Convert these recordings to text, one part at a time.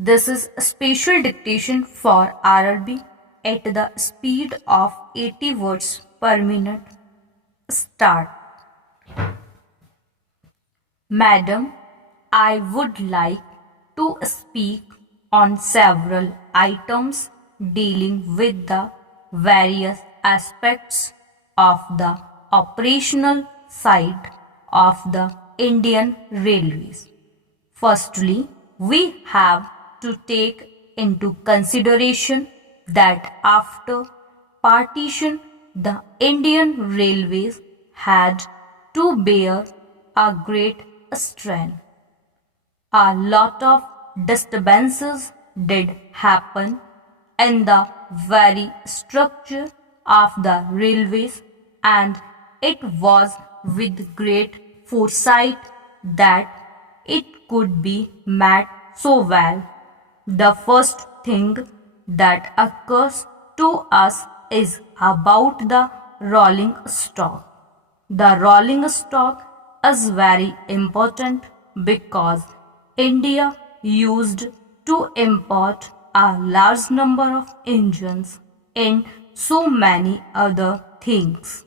This is a special dictation for RRB at the speed of 80 words per minute. Start. Madam, I would like to speak on several items dealing with the various aspects of the operational side of the Indian Railways. Firstly, we have to take into consideration that after partition, the Indian Railways had to bear a great strain. A lot of disturbances did happen in the very structure of the railways, and it was with great foresight that it could be met so well. The first thing that occurs to us is about the rolling stock. The rolling stock is very important because India used to import a large number of engines and so many other things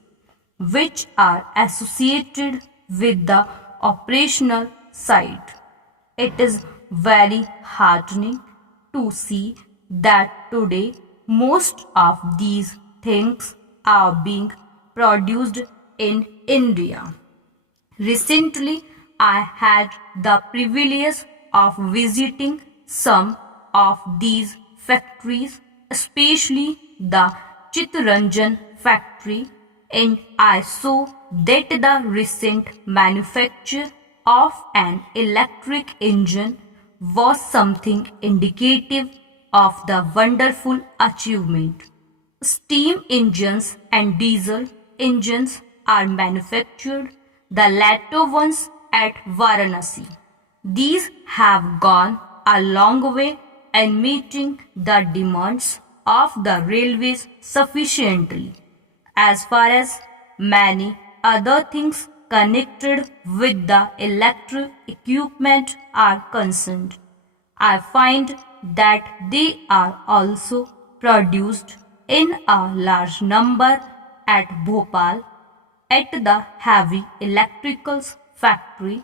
which are associated with the operational side. It is very heartening to see that today most of these things are being produced in India. Recently, I had the privilege of visiting some of these factories, especially the Chittaranjan factory, and I saw that the recent manufacture of an electric engine was something indicative of the wonderful achievement. Steam engines and diesel engines are manufactured, the latter ones at Varanasi. These have gone a long way in meeting the demands of the railways sufficiently. As far as many other things connected with the electric equipment are concerned, I find that they are also produced in a large number at Bhopal at the heavy electricals factory,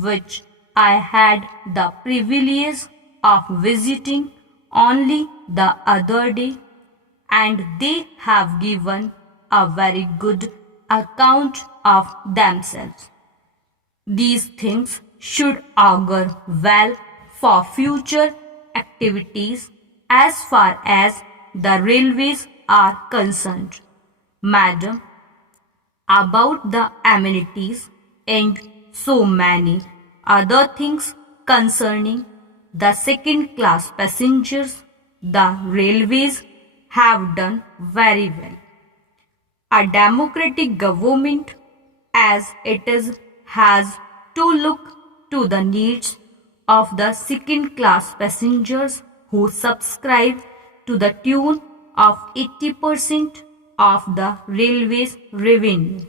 which I had the privilege of visiting only the other day, and they have given a very good account of themselves. These things should augur well for future activities as far as the railways are concerned. Madam, about the amenities and so many other things concerning the second class passengers, the railways have done very well. A democratic government as it is has to look to the needs of the second class passengers who subscribe to the tune of 80% of the railway's revenue.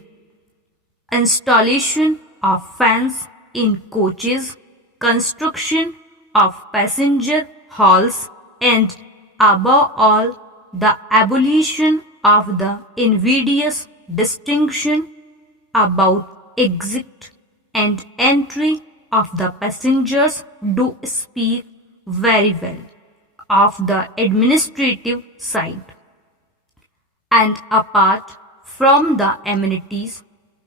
Installation of fans in coaches, construction of passenger halls, and above all, the abolition of the invidious distinction about exit and entry of the passengers do speak very well of the administrative side. And apart from the amenities,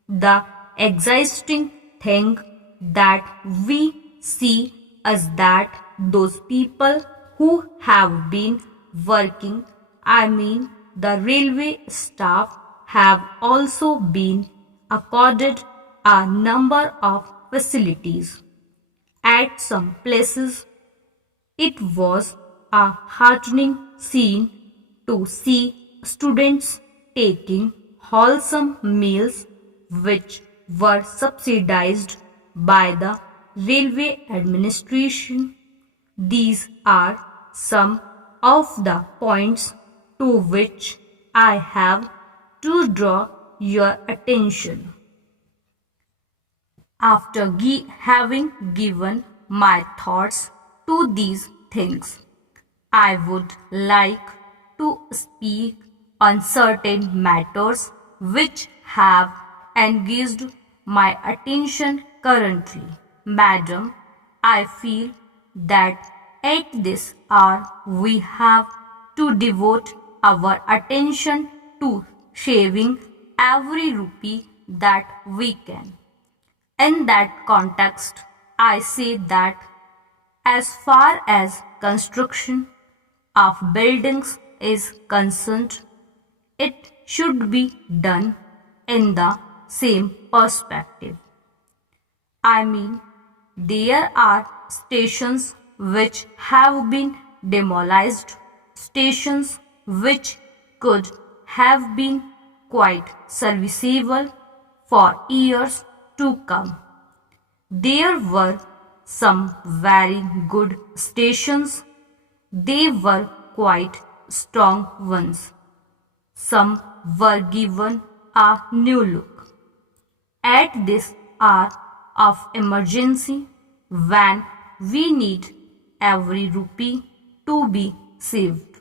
the existing thing that we see is that those people who have been working, I mean the railway staff, have also been accorded a number of facilities. At some places, it was a heartening scene to see students taking wholesome meals which were subsidized by the railway administration. These are some of the points to which I have to draw your attention. After having given my thoughts to these things. I would like to speak on certain matters which have engaged my attention currently. Madam, I feel that at this hour we have to devote our attention to saving every rupee that we can. In that context, I say that as far as construction of buildings is concerned, it should be done in the same perspective. I mean, there are stations which have been demolished, stations which could have been quite serviceable for years to come. There were some very good stations. They were quite strong ones. Some were given a new look. At this hour of emergency, when we need every rupee to be saved,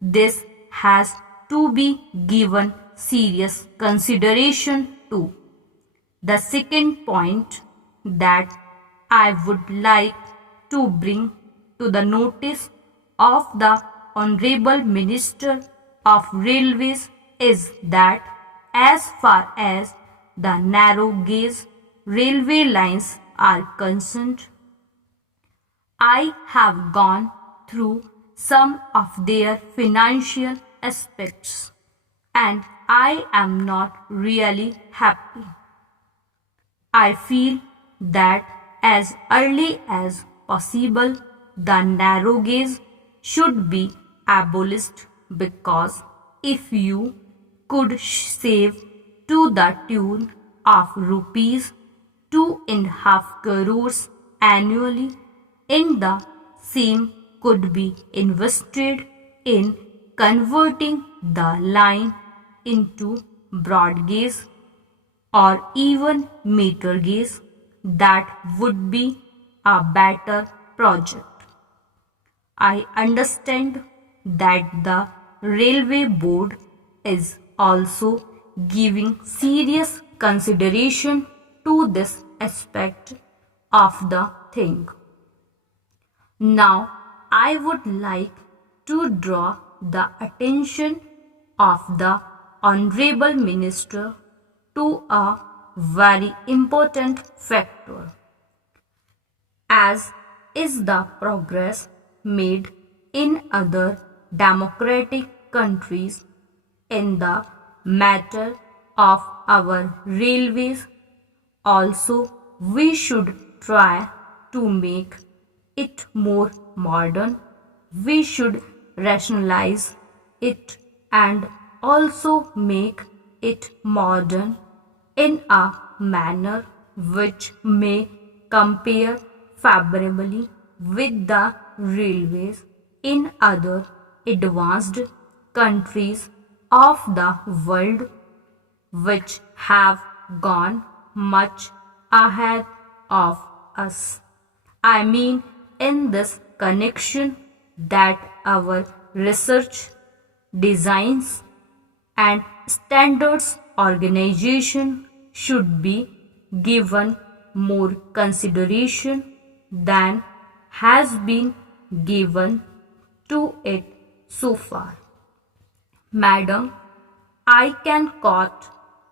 this has to be given serious consideration to. The second point that I would like to bring to the notice of the Honorable Minister of Railways is that as far as the narrow gauge railway lines are concerned, I have gone through some of their financial aspects and I am not really happy. I feel that as early as possible the narrow gauge should be abolished because if you could save to the tune of rupees 2.5 crores annually, in the same could be invested in converting the line into broad gauge or even meter gauge, that would be a better project. I understand that the Railway Board is also giving serious consideration to this aspect of the thing. Now, I would like to draw the attention of the Honorable Minister to a very important factor, as is the progress made in other democratic countries in the matter of our railways. Also, we should try to make it more modern. We should rationalize it and also make it modern in a manner which may compare favorably with the railways in other advanced countries of the world which have gone much ahead of us. I mean in this connection that our research, designs and standards organization should be given more consideration than has been given to it so far. Madam, I can quote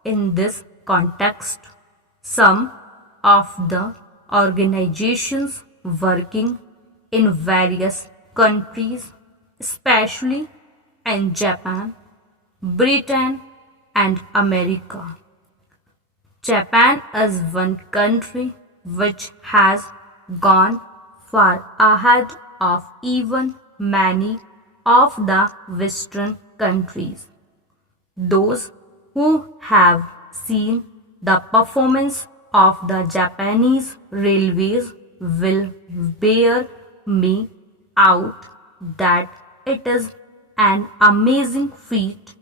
in this context some of the organizations working in various countries, especially in Japan, Britain, and America. Japan is one country which has gone far ahead of even many of the Western countries. Those who have seen the performance of the Japanese railways will bear me out that it is an amazing feat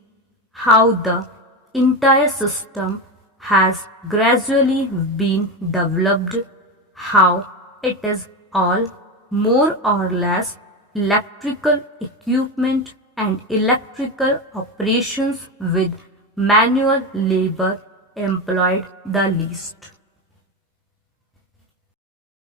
how the entire system has gradually been developed, how it is all more or less electrical equipment and electrical operations with manual labor employed the least.